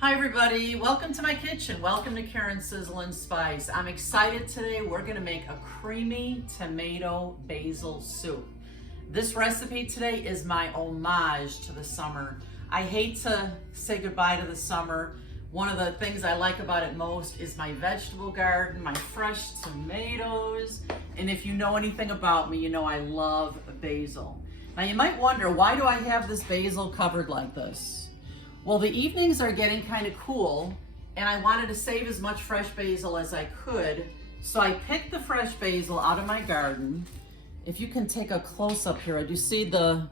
Hi everybody, welcome to my kitchen. Welcome to Karen's Sizzle and Spice. I'm excited today. We're gonna make a creamy tomato basil soup. This recipe today is my homage to the summer. I hate to say goodbye to the summer. One of the things I like about it most is my vegetable garden, my fresh tomatoes. And if you know anything about me, you know I love basil. Now you might wonder, why do I have this basil covered like this? Well, the evenings are getting kind of cool, and I wanted to save as much fresh basil as I could, so I picked the fresh basil out of my garden. If you can take a close-up here, do you see the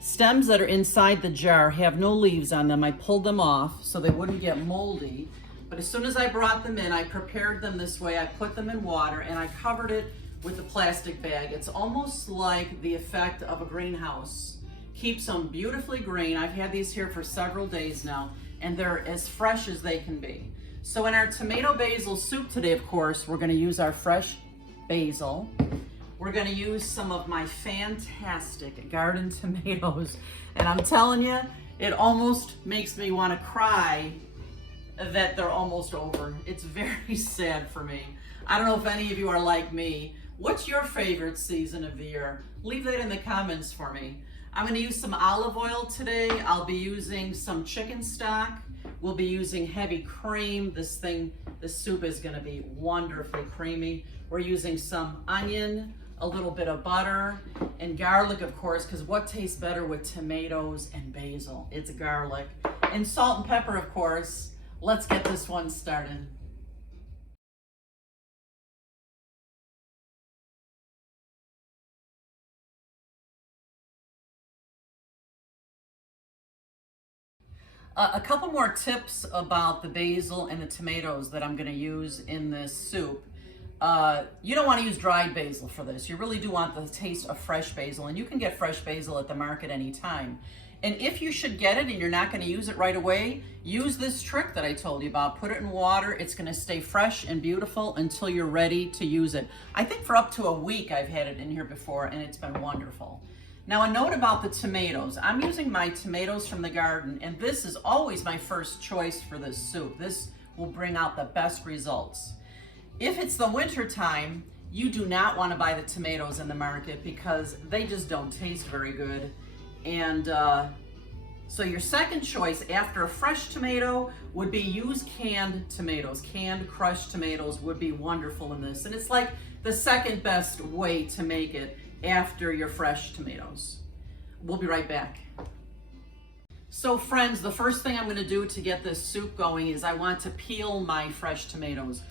stems that are inside the jar have no leaves on them? I pulled them off so they wouldn't get moldy, but as soon as I brought them in, I prepared them this way. I put them in water, and I covered it with a plastic bag. It's almost like the effect of a greenhouse. Keeps them beautifully green. I've had these here for several days now, and they're as fresh as they can be. So in our tomato basil soup today, of course, we're gonna use our fresh basil. We're gonna use some of my fantastic garden tomatoes. And I'm telling you, it almost makes me wanna cry that they're almost over. It's very sad for me. I don't know if any of you are like me. What's your favorite season of the year? Leave that in the comments for me. I'm gonna use some olive oil today. I'll be using some chicken stock. We'll be using heavy cream. This soup is gonna be wonderfully creamy. We're using some onion, a little bit of butter, and garlic, of course, because what tastes better with tomatoes and basil? It's garlic. And salt and pepper, of course. Let's get this one started. A couple more tips about the basil and the tomatoes that I'm going to use in this soup. You don't want to use dried basil for this. You really do want the taste of fresh basil, and you can get fresh basil at the market anytime. And if you should get it and you're not going to use it right away, use this trick that I told you about. Put it in water. It's going to stay fresh and beautiful until you're ready to use it. I think for up to a week I've had it in here before, and it's been wonderful. Now, a note about the tomatoes. I'm using my tomatoes from the garden, and this is always my first choice for this soup. This will bring out the best results. If it's the winter time, you do not want to buy the tomatoes in the market because they just don't taste very good. And so your second choice after a fresh tomato would be use canned tomatoes. Canned crushed tomatoes would be wonderful in this. And it's like the second best way to make it after your fresh tomatoes. We'll be right back. So friends, the first thing I'm gonna do to get this soup going is I want to peel my fresh tomatoes.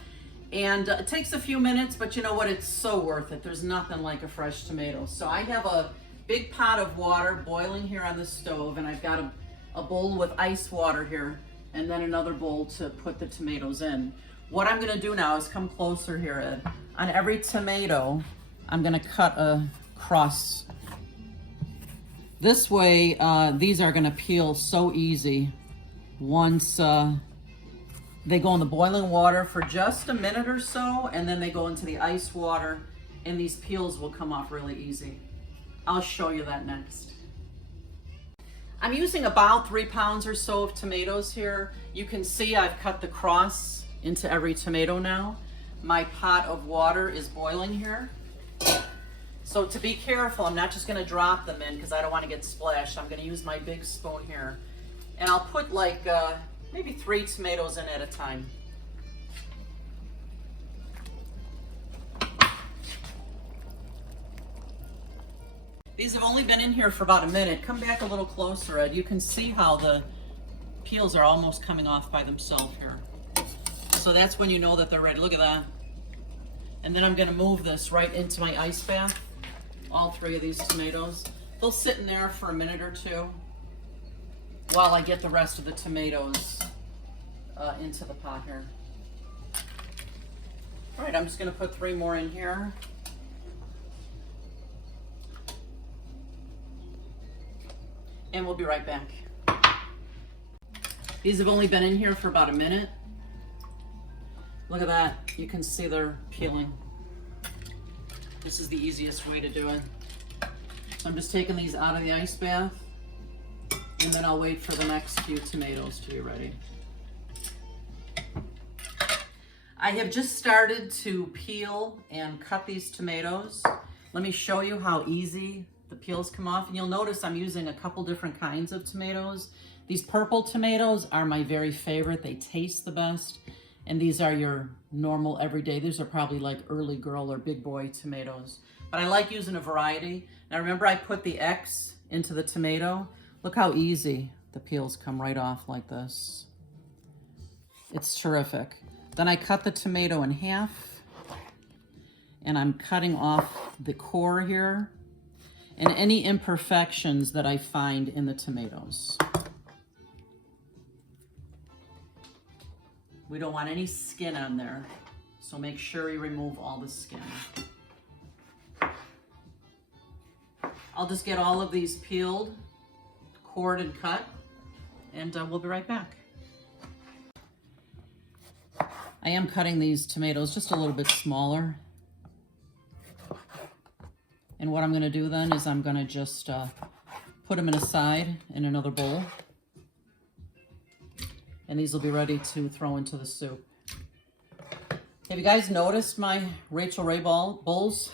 And it takes a few minutes, but you know what? It's so worth it. There's nothing like a fresh tomato. So I have a big pot of water boiling here on the stove, and I've got a bowl with ice water here, and then another bowl to put the tomatoes in. What I'm gonna do now is come closer here, Ed. On every tomato, I'm gonna cut a cross. This way, these are gonna peel so easy once they go in the boiling water for just a minute or so, and then they go into the ice water, and these peels will come off really easy. I'll show you that next. I'm using about 3 pounds or so of tomatoes here. You can see I've cut the cross into every tomato now. My pot of water is boiling here. So to be careful, I'm not just gonna drop them in because I don't want to get splashed. I'm gonna use my big spoon here. And I'll put like maybe 3 tomatoes in at a time. These have only been in here for about a minute. Come back a little closer, Ed. You can see how the peels are almost coming off by themselves here. So that's when you know that they're ready. Look at that. And then I'm gonna move this right into my ice bath. All 3 of these tomatoes. They'll sit in there for a minute or two while I get the rest of the tomatoes into the pot here. All right, I'm just gonna put 3 more in here. And we'll be right back. These have only been in here for about a minute. Look at that, you can see they're peeling. This is the easiest way to do it. So I'm just taking these out of the ice bath, and then I'll wait for the next few tomatoes to be ready. I have just started to peel and cut these tomatoes. Let me show you how easy the peels come off. And you'll notice I'm using a couple different kinds of tomatoes. These purple tomatoes are my very favorite. They taste the best. And these are your normal everyday. These are probably like early girl or big boy tomatoes. But I like using a variety. Now remember I put the X into the tomato. Look how easy the peels come right off like this. It's terrific. Then I cut the tomato in half. And I'm cutting off the core here and any imperfections that I find in the tomatoes. We don't want any skin on there, so make sure you remove all the skin. I'll just get all of these peeled, cored, and cut, and we'll be right back. I am cutting these tomatoes just a little bit smaller. And what I'm going to do then is I'm going to just put them aside in another bowl. And these will be ready to throw into the soup. Have you guys noticed my Rachel Ray bowls?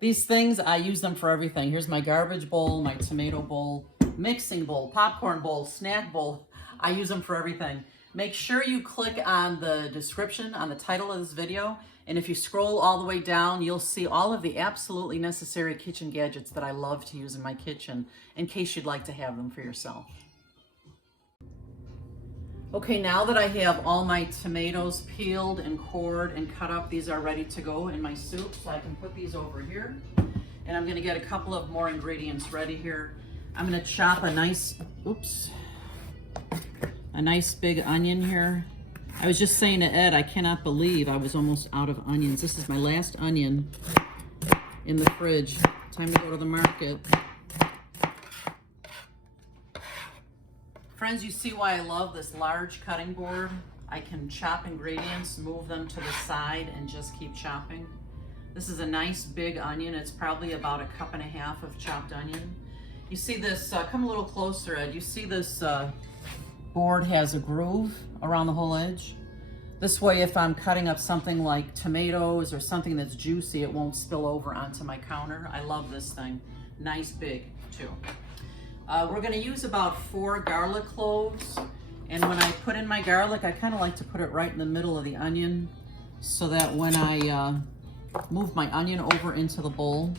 These things, I use them for everything. Here's my garbage bowl, my tomato bowl, mixing bowl, popcorn bowl, snack bowl. I use them for everything. Make sure you click on the description, on the title of this video. And if you scroll all the way down, you'll see all of the absolutely necessary kitchen gadgets that I love to use in my kitchen, in case you'd like to have them for yourself. Okay, now that I have all my tomatoes peeled and cored and cut up, these are ready to go in my soup, so I can put these over here. And I'm gonna get a couple of more ingredients ready here. I'm gonna chop a nice, a nice big onion here. I was just saying to Ed, I cannot believe I was almost out of onions. This is my last onion in the fridge. Time to go to the market. Friends, you see why I love this large cutting board. I can chop ingredients, move them to the side, and just keep chopping. This is a nice big onion. It's probably about 1.5 cups of chopped onion. You see this, come a little closer, Ed. You see this board has a groove around the whole edge. This way, if I'm cutting up something like tomatoes or something that's juicy, it won't spill over onto my counter. I love this thing. Nice big, too. We're gonna use about 4 garlic cloves. And when I put in my garlic, I kind of like to put it right in the middle of the onion so that when I move my onion over into the bowl,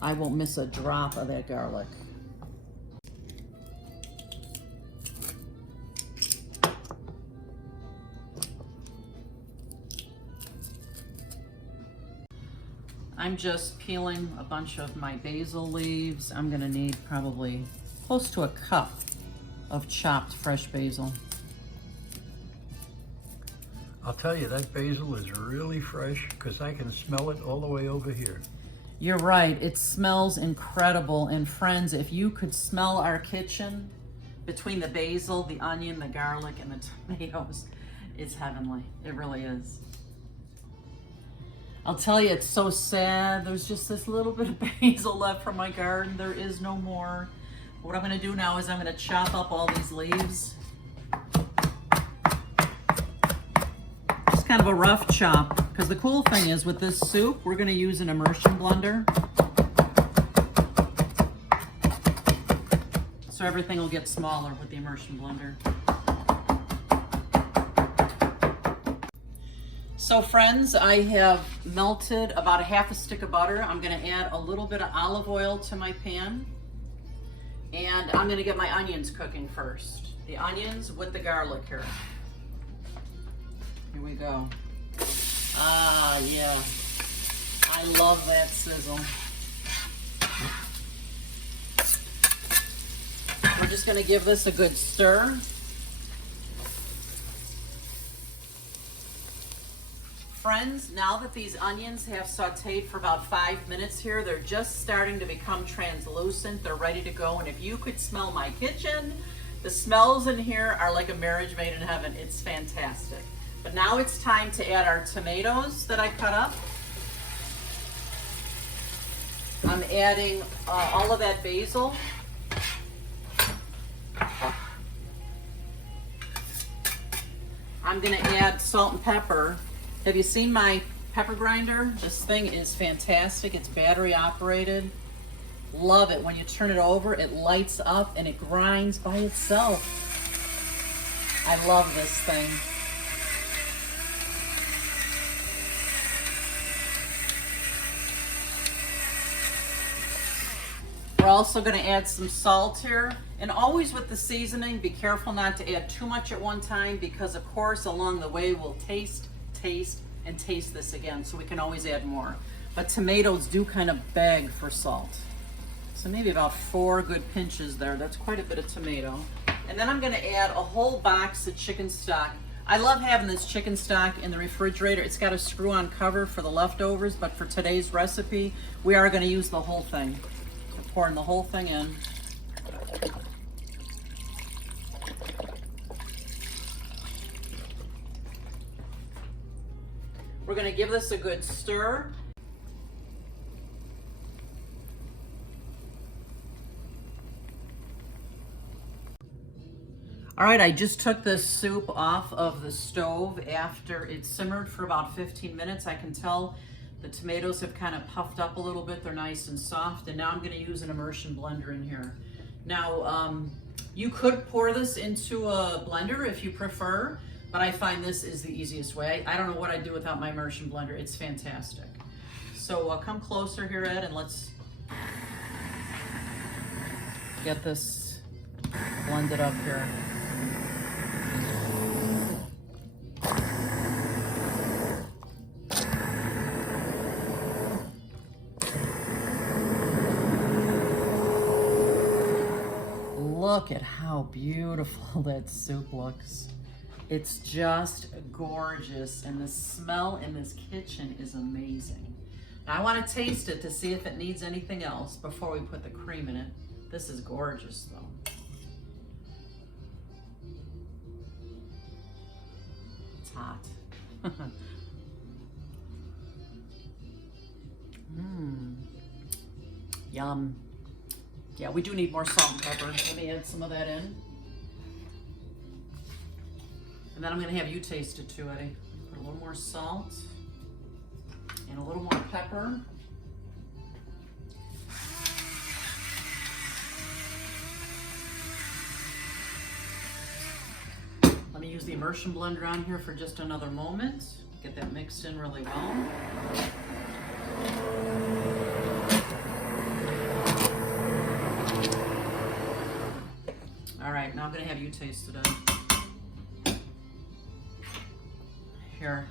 I won't miss a drop of that garlic. I'm just peeling a bunch of my basil leaves. I'm gonna need probably close to 1 cup of chopped fresh basil. I'll tell you, that basil is really fresh because I can smell it all the way over here. You're right, it smells incredible. And friends, if you could smell our kitchen between the basil, the onion, the garlic, and the tomatoes, it's heavenly. It really is. I'll tell you, it's so sad. There's just this little bit of basil left from my garden. There is no more. What I'm gonna do now is I'm gonna chop up all these leaves. It's kind of a rough chop, because the cool thing is with this soup, we're gonna use an immersion blender. So everything will get smaller with the immersion blender. So friends, I have melted about 1/2 stick of butter. I'm gonna add a little bit of olive oil to my pan. And I'm gonna get my onions cooking first. The onions with the garlic here. Here we go. Ah, yeah. I love that sizzle. We're just gonna give this a good stir. Friends, now that these onions have sauteed for about 5 minutes here, they're just starting to become translucent. They're ready to go. And if you could smell my kitchen, the smells in here are like a marriage made in heaven. It's fantastic. But now it's time to add our tomatoes that I cut up. I'm adding all of that basil. I'm gonna add salt and pepper Have you seen my pepper grinder? This thing is fantastic. It's battery operated. Love it. When you turn it over, it lights up and it grinds by itself. I love this thing. We're also going to add some salt here. And always with the seasoning, be careful not to add too much at one time, because of course along the way we'll taste this again, so we can always add more. But tomatoes do kind of beg for salt. So maybe about 4 good pinches there. That's quite a bit of tomato. And then I'm going to add a whole box of chicken stock. I love having this chicken stock in the refrigerator. It's got a screw-on cover for the leftovers, but for today's recipe, we are going to use the whole thing. So pouring the whole thing in. We're going to give this a good stir. All right, I just took this soup off of the stove after it simmered for about 15 minutes. I can tell the tomatoes have kind of puffed up a little bit. They're nice and soft. And now I'm going to use an immersion blender in here. Now, you could pour this into a blender if you prefer, but I find this is the easiest way. I don't know what I'd do without my immersion blender. It's fantastic. So come closer here, Ed, and let's get this blended up here. Look at how beautiful that soup looks. It's just gorgeous, and the smell in this kitchen is amazing. Now, I want to taste it to see if it needs anything else before we put the cream in it. This is gorgeous, though. It's hot. Yum. Yeah, we do need more salt and pepper. Let me add some of that in. And then I'm going to have you taste it too, Eddie. Put a little more salt and a little more pepper. Let me use the immersion blender on here for just another moment. Get that mixed in really well. All right, now I'm going to have you taste it. Here,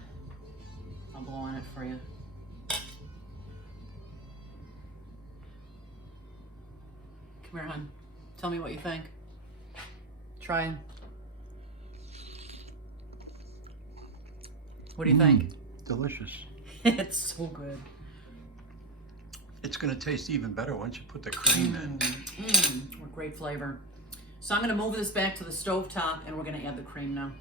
I'll blow on it for you. Come here, hon. Tell me what you think. Try. What do you think? Delicious. It's so good. It's going to taste even better once you put the cream in. What great flavor. So I'm going to move this back to the stovetop, and we're going to add the cream now.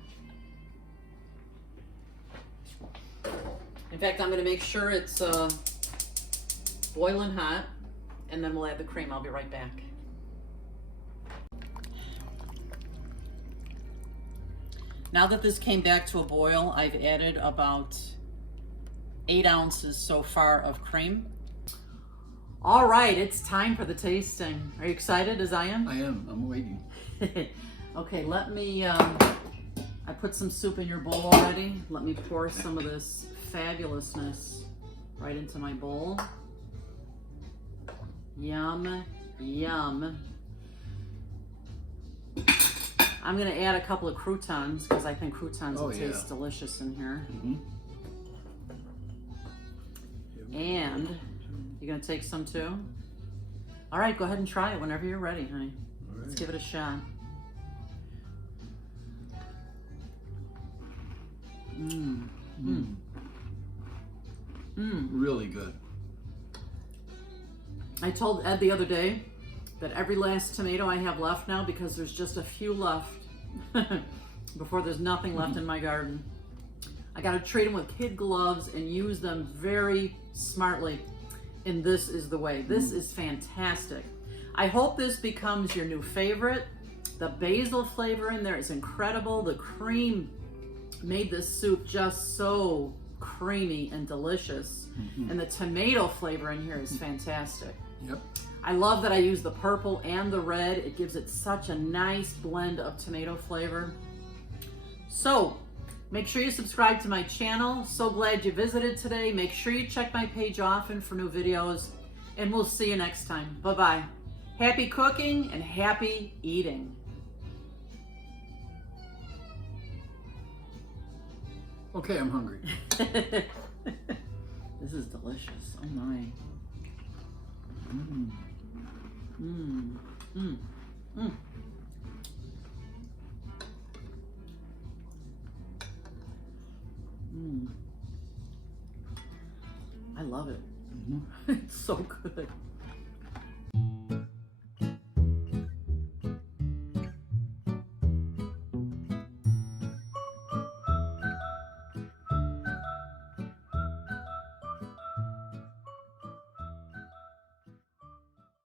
In fact, I'm going to make sure it's boiling hot, and then we'll add the cream. I'll be right back. Now that this came back to a boil, I've added about 8 ounces so far of cream. All right, it's time for the tasting. Are you excited as I am? I am. I'm waiting. Okay, let me, I put some soup in your bowl already. Let me pour some of this fabulousness right into my bowl. Yum, yum. I'm gonna add a couple of croutons because I think croutons will taste delicious in here. And you're gonna take some too? All right, go ahead and try it whenever you're ready, honey. Let's give it a shot. Really good. I told Ed the other day that every last tomato I have left now, because there's just a few left before there's nothing left in my garden. I gotta treat them with kid gloves and use them very smartly. And this is the way. This is fantastic. I hope this becomes your new favorite. The basil flavor in there is incredible. The cream made this soup just so creamy and delicious. And the tomato flavor in here is fantastic. Yep. I love that I use the purple and the red. It gives it such a nice blend of tomato flavor. So, make sure you subscribe to my channel. So glad you visited today. Make sure you check my page often for new videos. And we'll see you next time. Bye-bye. Happy cooking and happy eating. Okay, I'm hungry. This is delicious. Oh my. Mmm. Mmm. Mmm. Mmm. Mmm. I love it. It's so good.